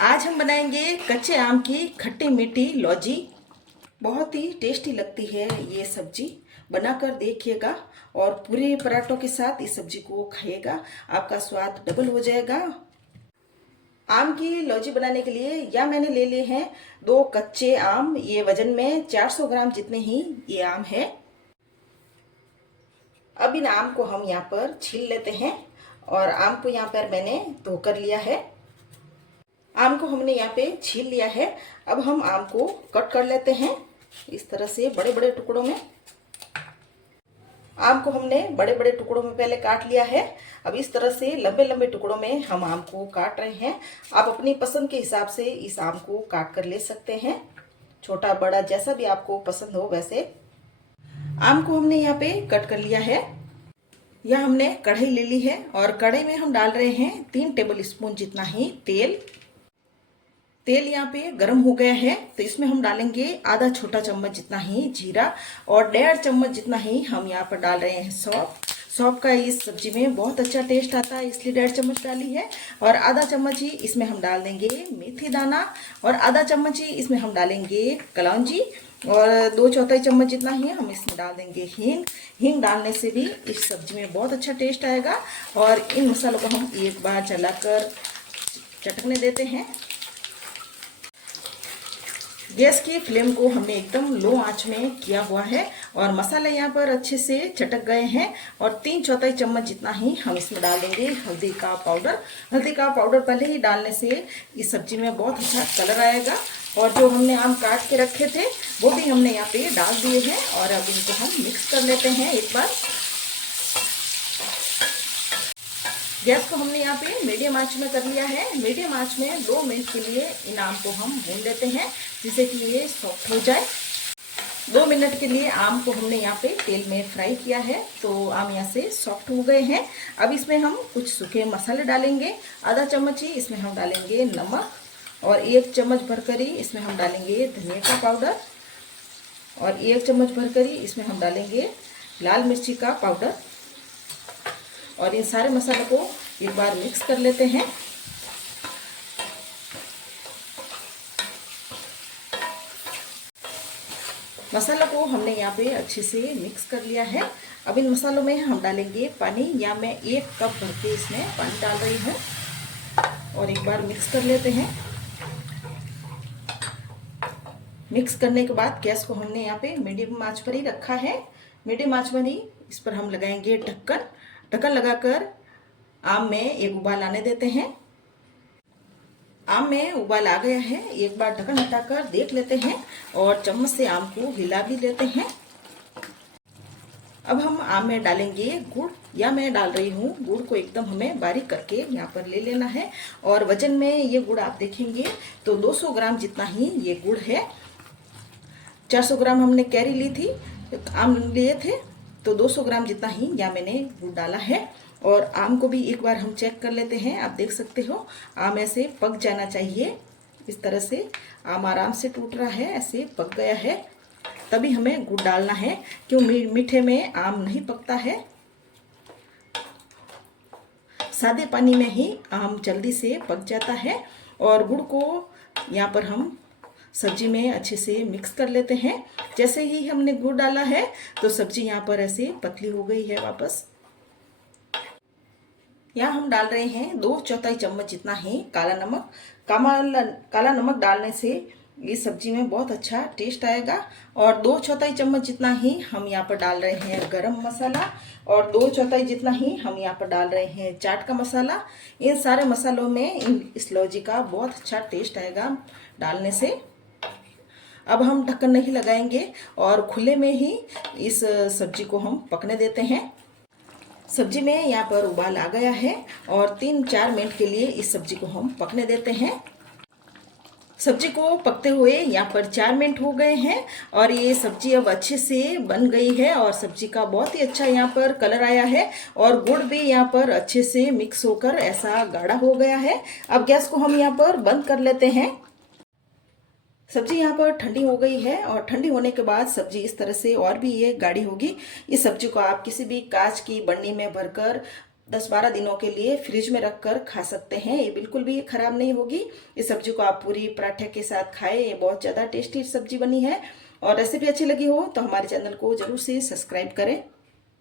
आज हम बनाएंगे कच्चे आम की खट्टी मीठी लौजी। बहुत ही टेस्टी लगती है ये सब्जी। बनाकर देखिएगा और पूरे पराठों के साथ इस सब्जी को खाइएगा, आपका स्वाद डबल हो जाएगा। आम की लौजी बनाने के लिए या मैंने ले लिए हैं 2 कच्चे आम। ये वजन में 400 ग्राम जितने ही ये आम है। अब इन आम को हम यहाँ पर छील लेते हैं और आम को यहाँ पर मैंने धोकर लिया है। आम को हमने यहाँ पे छील लिया है। अब हम आम को कट कर लेते हैं इस तरह से बड़े बड़े टुकड़ों में। आम को हमने बड़े बड़े टुकड़ों में पहले काट लिया है। अब इस तरह से लंबे लंबे टुकड़ों में हम आम को काट रहे हैं। आप अपनी पसंद के हिसाब से इस आम को काट कर ले सकते हैं, छोटा बड़ा जैसा भी आपको पसंद हो वैसे। आम को हमने यहाँ पे कट कर लिया है। यह हमने कढ़ाई ले ली है और कढ़ाई में हम डाल रहे हैं 3 टेबल स्पून जितना ही तेल। तेल यहाँ पे गर्म हो गया है तो इसमें हम डालेंगे आधा छोटा चम्मच जितना ही जीरा और 1.5 चम्मच जितना ही हम यहाँ पर डाल रहे हैं सौंफ। सौंफ का इस सब्जी में बहुत अच्छा टेस्ट आता है, इसलिए 1.5 चम्मच डाली है। और आधा चम्मच ही इसमें हम डाल देंगे मेथी दाना और आधा चम्मच ही इसमें हम डालेंगे कलौंजी और 2/4 चम्मच जितना ही हम इसमें डाल देंगे हींग। हींग डालने से भी इस सब्जी में बहुत अच्छा टेस्ट आएगा। और इन मसालों को हम एक बार चलाकर चटकने देते हैं। गैस की फ्लेम को हमने एकदम लो आंच में किया हुआ है और मसाले यहाँ पर अच्छे से चटक गए हैं। और 3/4 चम्मच जितना ही हम इसमें डाल देंगे हल्दी का पाउडर। हल्दी का पाउडर पहले ही डालने से इस सब्जी में बहुत अच्छा कलर आएगा। और जो हमने आम काट के रखे थे वो भी हमने यहाँ पे डाल दिए हैं और अब इनको हम मिक्स कर लेते हैं एक बार। गैस को हमने यहाँ पे मीडियम आंच में कर लिया है। मीडियम आंच में 2 मिनट के लिए इन आम को हम भून लेते हैं जिससे कि ये सॉफ्ट हो जाए। 2 मिनट के लिए आम को हमने यहाँ पे तेल में फ्राई किया है तो आम यहाँ से सॉफ्ट हो गए हैं। अब इसमें हम कुछ सूखे मसाले डालेंगे। आधा चम्मच ही इसमें हम डालेंगे नमक और 1 चम्मच भरकर ही इसमें हम डालेंगे धनिया का पाउडर और 1 चम्मच भरकर ही इसमें हम डालेंगे लाल मिर्ची का पाउडर। और इन सारे मसालों को एक बार मिक्स कर लेते हैं। मसालों को हमने यहाँ पे अच्छे से मिक्स कर लिया है। अब इन मसालों में हम डालेंगे पानी, या मैं 1 कप भर के इसमें पानी डाल रही हूँ और एक बार मिक्स कर लेते हैं। मिक्स करने के बाद गैस को हमने यहाँ पे मीडियम आंच पर ही रखा है। मीडियम आंच पर ही इस पर हम लगाएंगे ढक्कन। ढक्कन लगाकर आम में एक उबाल आने देते हैं। आम में उबाल आ गया है। एक बार ढक्कन हटाकर देख लेते हैं और चम्मच से आम को हिला भी लेते हैं। अब हम आम में डालेंगे गुड़, या मैं डाल रही हूँ गुड़ को एकदम हमें बारीक करके यहाँ पर ले लेना है। और वजन में ये गुड़ आप देखेंगे तो 200 ग्राम जितना ही ये गुड़ है। 400 ग्राम हमने कैरी ली थी, आम लिए थे, तो 200 ग्राम जितना ही यहाँ मैंने गुड़ डाला है। और आम को भी एक बार हम चेक कर लेते हैं। आप देख सकते हो आम ऐसे पक जाना चाहिए। इस तरह से आम आराम से टूट रहा है, ऐसे पक गया है, तभी हमें गुड़ डालना है। क्यों मीठे में आम नहीं पकता है। सादे पानी में ही आम जल्दी से पक जाता है। और गुड़ को यहाँ पर हम सब्जी में अच्छे से मिक्स कर लेते हैं। जैसे ही हमने गुड़ डाला है तो सब्जी यहाँ पर ऐसे पतली हो गई है वापस। यहाँ हम डाल रहे हैं 2/4 चम्मच जितना ही काला नमक। काला नमक डालने से इस सब्जी में बहुत अच्छा टेस्ट आएगा। और 2/4 चम्मच जितना ही हम यहाँ पर डाल रहे हैं गरम मसाला और 2/4 जितना ही हम यहाँ पर डाल रहे हैं चाट का मसाला। इन सारे मसालों में इस लौजी का बहुत अच्छा टेस्ट आएगा डालने से। अब हम ढक्कन नहीं लगाएंगे और खुले में ही इस सब्जी को हम पकने देते हैं। सब्जी में यहाँ पर उबाल आ गया है और 3-4 मिनट के लिए इस सब्जी को हम पकने देते हैं। सब्जी को पकते हुए यहाँ पर 4 मिनट हो गए हैं और ये सब्जी अब अच्छे से बन गई है और सब्जी का बहुत ही अच्छा यहाँ पर कलर आया है और गुड़ भी यहाँ पर अच्छे से मिक्स होकर ऐसा गाढ़ा हो गया है। अब गैस को हम यहाँ पर बंद कर लेते हैं। सब्जी यहाँ पर ठंडी हो गई है और ठंडी होने के बाद सब्जी इस तरह से और भी ये गाढ़ी होगी। इस सब्जी को आप किसी भी कांच की बर्नी में भरकर 10-12 दिनों के लिए फ्रिज में रख कर खा सकते हैं। ये बिल्कुल भी खराब नहीं होगी। इस सब्जी को आप पूरी पराठे के साथ खाएं। ये बहुत ज़्यादा टेस्टी सब्जी बनी है। और रेसिपी अच्छी लगी हो तो हमारे चैनल को जरूर से सब्सक्राइब करें।